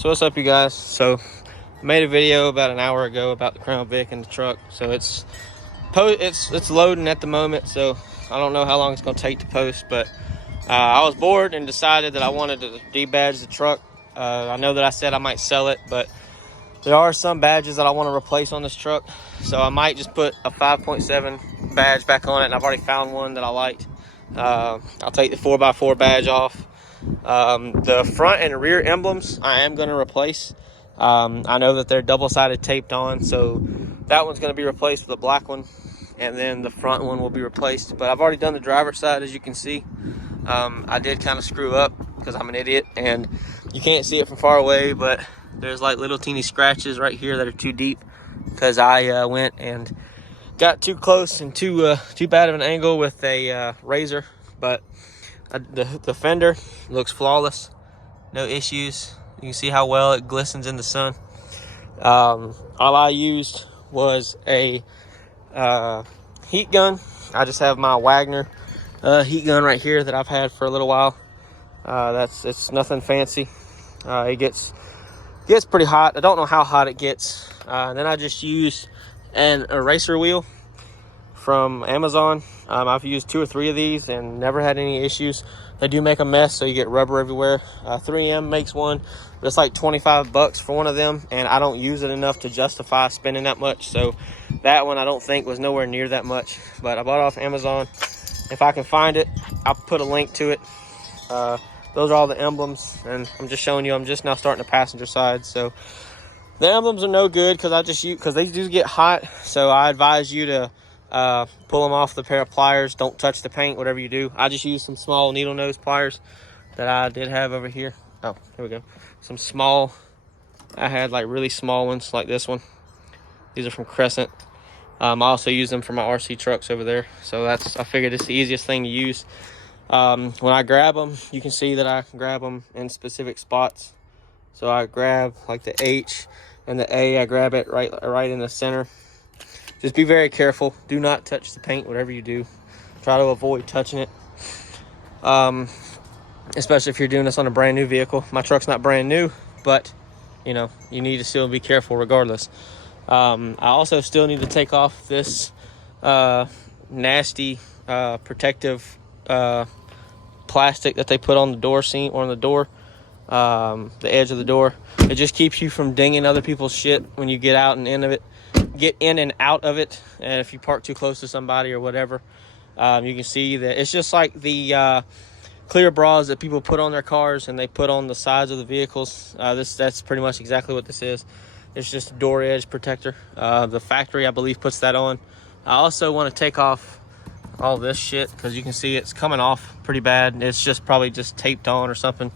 So what's up, you guys? So I made a video about an hour ago about the Crown Vic and the truck. So it's loading at the moment, so I don't know how long it's going to take to post, but I was bored and decided that I wanted to debadge the truck. I know that I said I might sell it, but there are some badges that I want to replace on this truck, so I might just put a 5.7 badge back on it, and I've already found one that I liked. I'll take the 4x4 badge off. The front and rear emblems I am going to replace. I know that they're double-sided taped on, so that one's going to be replaced with a black one, and then the front one will be replaced. But I've already done the driver's side, as you can see. I did kind of screw up because I'm an idiot, and you can't see it from far away, but there's like little teeny scratches right here that are too deep because I went and got too close and too bad of an angle with a razor. But the fender looks flawless, no issues. You can see how well it glistens in the sun. All I used was a heat gun. I just have my Wagner heat gun right here that I've had for a little while. It's nothing fancy. It gets pretty hot. I don't know how hot it gets. And then I just used an eraser wheel from Amazon. I've used 2 or 3 of these and never had any issues. They do make a mess, so you get rubber everywhere. 3M makes one, but it's like $25 for one of them, and I don't use it enough to justify spending that much. So that one I don't think was nowhere near that much, but I bought it off Amazon. If I can find it, I'll put a link to it. Those are all the emblems, and I'm just showing you. I'm just now starting the passenger side, so the emblems are no good because they do get hot. So I advise you to pull them off the pair of pliers. Don't touch the paint, whatever you do. I just used some small needle nose pliers that I did have over here. Oh, here we go. Some small, I had like really small ones like this one. These are from Crescent. I also use them for my RC trucks over there. So I figured it's the easiest thing to use. When I grab them, you can see that I grab them in specific spots. So I grab like the H and the A, I grab it right in the center. Just be very careful. Do not touch the paint, whatever you do. Try to avoid touching it. Especially if you're doing this on a brand new vehicle. My truck's not brand new, but you know, you need to still be careful regardless. I also still need to take off this nasty protective plastic that they put on the door seam or on the door, the edge of the door. It just keeps you from dinging other people's shit when you get out and get in and out of it. And if you park too close to somebody or whatever, you can see that it's just like the clear bras that people put on their cars and they put on the sides of the vehicles. That's pretty much exactly what this is. It's just a door edge protector. The factory, I believe, puts that on. I also want to take off all this shit because you can see it's coming off pretty bad. It's just probably just taped on or something.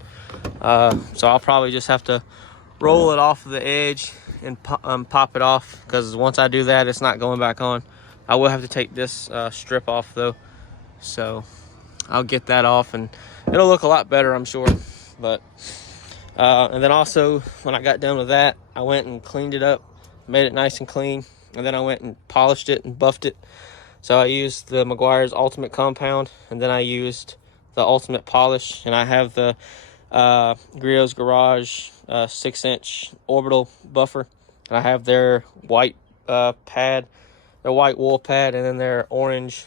So I'll probably just have to roll it off of the edge and pop it off, because once I do that, it's not going back on. I will have to take this strip off though, so I'll get that off and it'll look a lot better, I'm sure. But and then also when I got done with that, I went and cleaned it up, made it nice and clean, and then I went and polished it and buffed it. So I used the Meguiar's Ultimate Compound, and then I used the Ultimate Polish, and I have the Griot's Garage 6-inch orbital buffer, and I have their white pad, their white wool pad, and then their orange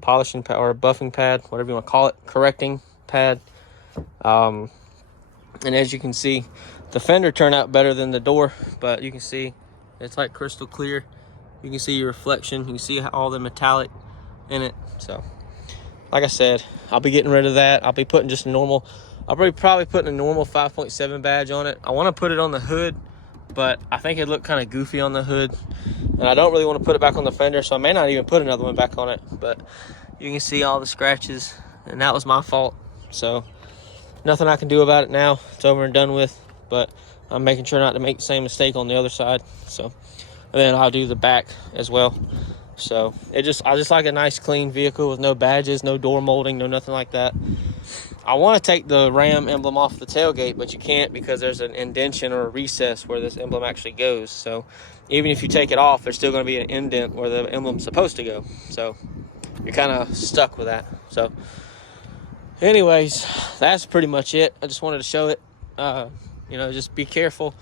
polishing pad or buffing pad, whatever you want to call it, correcting pad. And as you can see, the fender turned out better than the door, but you can see it's like crystal clear. You can see your reflection. You can see all the metallic in it. So like I said, I'll be getting rid of that. I'll be putting just a normal, I'll probably putting a normal 5.7 badge on it. I want to put it on the hood, but I think it looked kind of goofy on the hood, and I don't really want to put it back on the fender, so I may not even put another one back on it. But you can see all the scratches, and that was my fault. So nothing I can do about it now. It's over and done with, but I'm making sure not to make the same mistake on the other side. So, and then I'll do the back as well. So I just like a nice clean vehicle with no badges, no door molding, no nothing like that. I want to take the Ram emblem off the tailgate, but you can't because there's an indentation or a recess where this emblem actually goes. So even if you take it off, there's still going to be an indent where the emblem's supposed to go. So you're kind of stuck with that. So anyways, that's pretty much it. I just wanted to show it. You know, just be careful.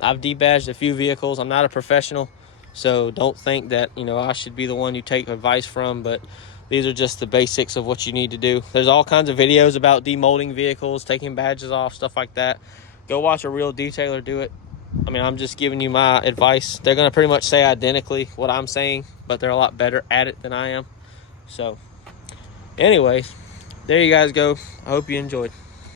I've debadged a few vehicles. I'm not a professional, so don't think that, you know, I should be the one you take advice from, but these are just the basics of what you need to do. There's all kinds of videos about demolding vehicles, taking badges off, stuff like that. Go watch a real detailer do it. I mean, I'm just giving you my advice. They're going to pretty much say identically what I'm saying, but they're a lot better at it than I am. So, anyways, there you guys go. I hope you enjoyed.